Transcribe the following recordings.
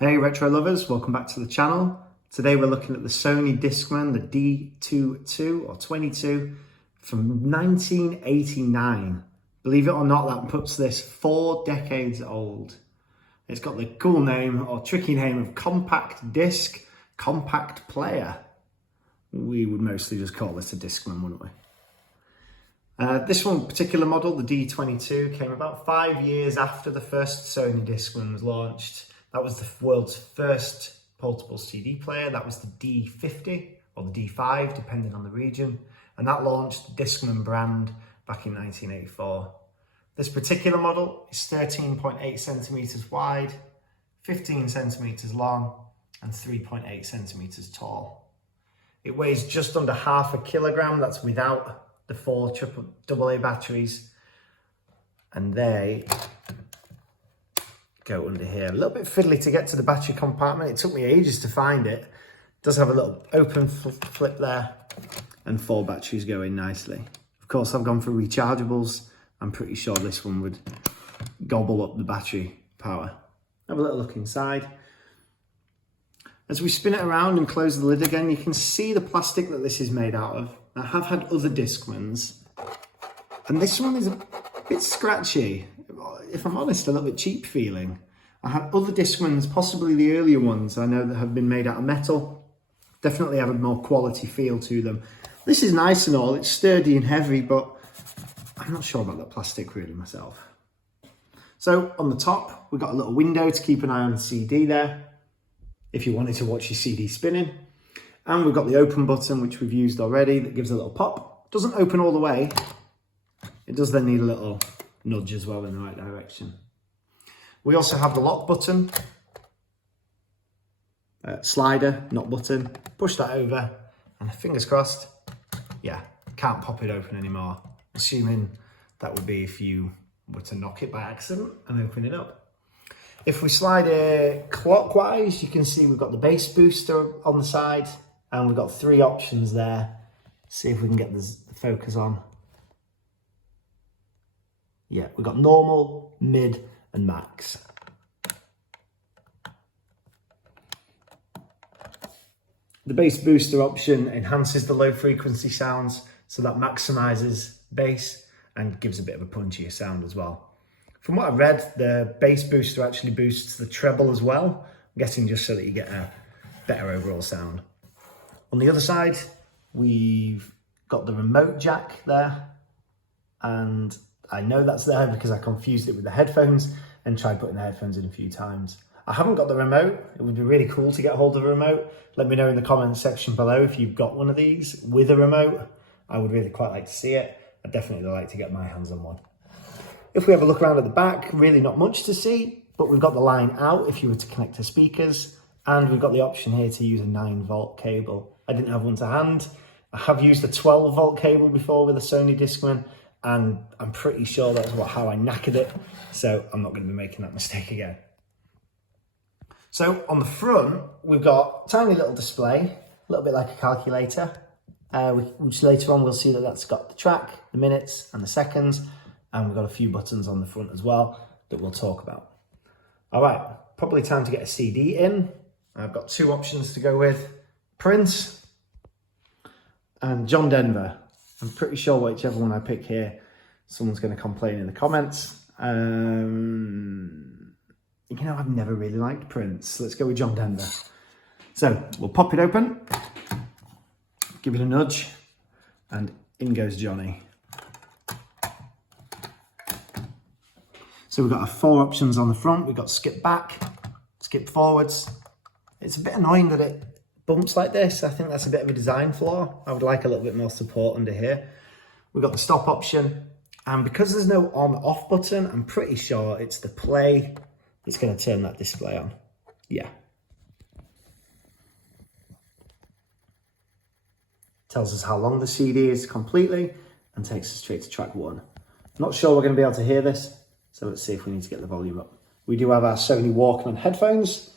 Hey retro lovers, welcome back to the channel. Today we're looking at the Sony Discman, the D-22 or 22 from 1989. Believe it or not, that puts this 4 decades old. It's got the cool name or tricky name of compact disc, compact player. We would mostly just call this a Discman, wouldn't we? This one particular model, the D-22, came about 5 years after the first Sony Discman was launched. That was the world's first portable CD player. That was the D50 or the D5, depending on the region. And that launched the Discman brand back in 1984. This particular model is 13.8 centimeters wide, 15 centimeters long, and 3.8 centimeters tall. It weighs just under half a kilogram. That's without the 4 AA batteries. And they go under here. A little bit fiddly to get to the battery compartment. It took me ages to find it. It does have a little open flip there and 4 batteries go in nicely. Of course, I've gone for rechargeables. I'm pretty sure this one would gobble up the battery power. Have a little look inside. As we spin it around and close the lid again, you can see the plastic that this is made out of. I have had other Discmans, and this one is a bit scratchy. If I'm honest, a little bit cheap feeling. I had other Discmans, possibly the earlier ones, I know that have been made out of metal. Definitely have a more quality feel to them. This is nice and all, it's sturdy and heavy, but I'm not sure about that plastic really myself. So on the top, we've got a little window to keep an eye on the CD there, if you wanted to watch your CD spinning. And we've got the open button, which we've used already, that gives a little pop. Doesn't open all the way. It does then need a little nudge as well in the right direction. We also have the lock button, slider, not button. Push that over, and fingers crossed, yeah, can't pop it open anymore. Assuming that would be if you were to knock it by accident and open it up. If we slide it clockwise, you can see we've got the bass booster on the side, and we've got 3 options there. See if we can get the focus on. Yeah, we've got normal, mid, and max. The bass booster option enhances the low frequency sounds, so that maximizes bass and gives a bit of a punchier sound as well. From what I've read, the bass booster actually boosts the treble as well. I'm guessing just so that you get a better overall sound. On the other side, we've got the remote jack there, and I know that's there because I confused it with the headphones and tried putting the headphones in a few times. I haven't got the remote. It would be really cool to get hold of a remote. Let me know in the comments section below if you've got one of these with a remote. I would really quite like to see it. I'd definitely like to get my hands on one. If we have a look around at the back, really not much to see, but we've got the line out if you were to connect to speakers, and we've got the option here to use a 9-volt cable. I didn't have one to hand. I have used a 12-volt cable before with a Sony Discman, and I'm pretty sure that's how I knackered it, so I'm not going to be making that mistake again. So on the front, we've got a tiny little display, a little bit like a calculator, which later on we'll see that that's got the track, the minutes, and the seconds, and we've got a few buttons on the front as well that we'll talk about. All right, probably time to get a CD in. I've got 2 options to go with, Prince and John Denver. I'm pretty sure whichever one I pick here, someone's going to complain in the comments. You know, I've never really liked Prince. Let's go with John Denver. So we'll pop it open, give it a nudge, and in goes Johnny. So we've got our 4 options on the front. We've got skip back, skip forwards. It's a bit annoying that it bumps like this. I think that's a bit of a design flaw. I would like a little bit more support under here. We've got the stop option, and because there's no on-off button, I'm pretty sure it's the play that's going to turn that display on. Yeah. Tells us how long the CD is completely and takes us straight to track 1. Not sure we're going to be able to hear this, so let's see if we need to get the volume up. We do have our Sony Walkman headphones,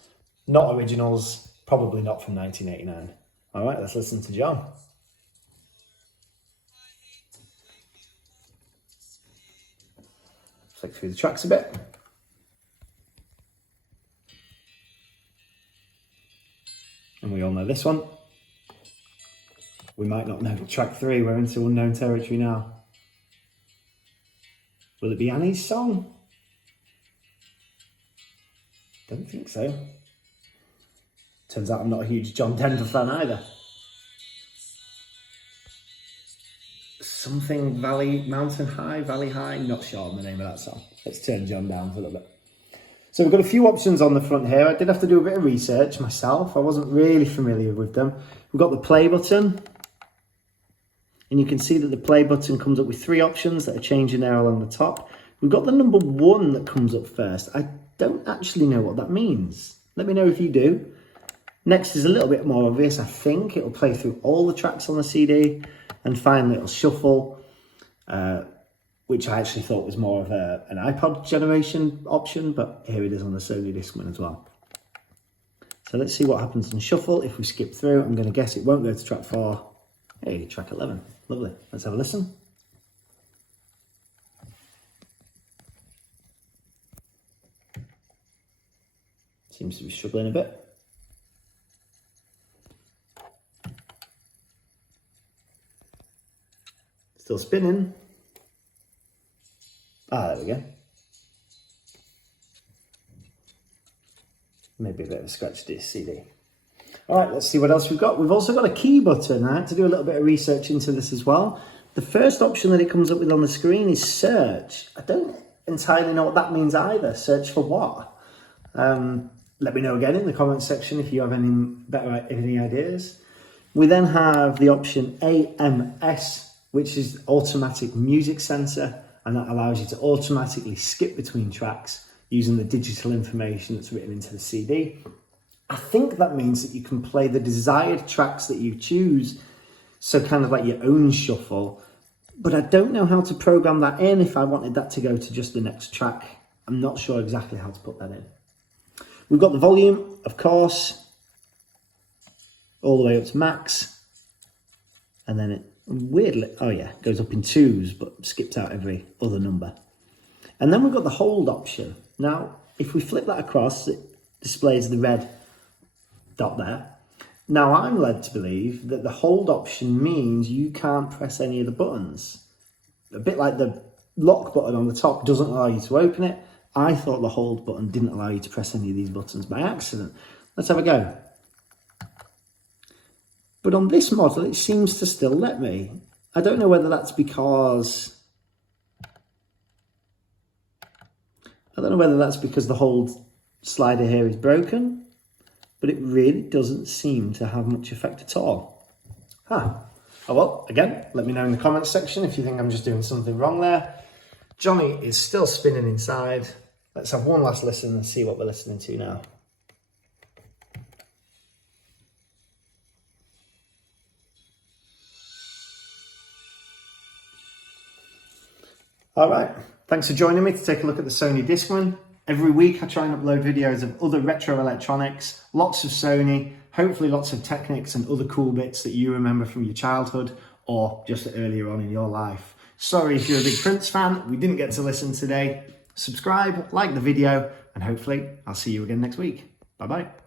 not originals, probably not from 1989. All right, let's listen to John. Flick through the tracks a bit. And we all know this one. We might not know track 3, we're into unknown territory now. Will it be Annie's song? Don't think so. Turns out I'm not a huge John Denver fan either. Something Valley, Mountain High, Valley High, not sure on the name of that song. Let's turn John down for a little bit. So we've got a few options on the front here. I did have to do a bit of research myself. I wasn't really familiar with them. We've got the play button. And you can see that the play button comes up with 3 options that are changing there along the top. We've got the number 1 that comes up first. I don't actually know what that means. Let me know if you do. Next is a little bit more obvious, I think. It'll play through all the tracks on the CD. And finally, it'll shuffle, which I actually thought was more of an iPod generation option, but here it is on the Sony Discman as well. So let's see what happens in shuffle. If we skip through, I'm going to guess it won't go to track 4. Hey, track 11. Lovely. Let's have a listen. Seems to be struggling a bit. Still spinning. Ah, there we go. Maybe a bit of a scratch to this CD. All right, let's see what else we've got. We've also got a key button. I had to do a little bit of research into this as well. The first option that it comes up with on the screen is search. I don't entirely know what that means either. Search for what? Let me know again in the comments section if you have any ideas. We then have the option AMS, which is automatic music sensor, and that allows you to automatically skip between tracks using the digital information that's written into the CD. I think that means that you can play the desired tracks that you choose, so kind of like your own shuffle, but I don't know how to program that in if I wanted that to go to just the next track. I'm not sure exactly how to put that in. We've got the volume, of course, all the way up to max, and then it weirdly, oh yeah, goes up in 2s, but skips out every other number. And then we've got the hold option. Now, if we flip that across, it displays the red dot there. Now, I'm led to believe that the hold option means you can't press any of the buttons. A bit like the lock button on the top doesn't allow you to open it. I thought the hold button didn't allow you to press any of these buttons by accident. Let's have a go. But on this model, it seems to still let me. I don't know whether that's because... the hold slider here is broken, but it really doesn't seem to have much effect at all. Oh well, again, let me know in the comments section if you think I'm just doing something wrong there. Johnny is still spinning inside. Let's have one last listen and see what we're listening to now. All right, thanks for joining me to take a look at the Sony Discman. Every week I try and upload videos of other retro electronics, lots of Sony, hopefully lots of Technics and other cool bits that you remember from your childhood or just earlier on in your life. Sorry if you're a big Prince fan, we didn't get to listen today. Subscribe, like the video, and hopefully I'll see you again next week. Bye-bye.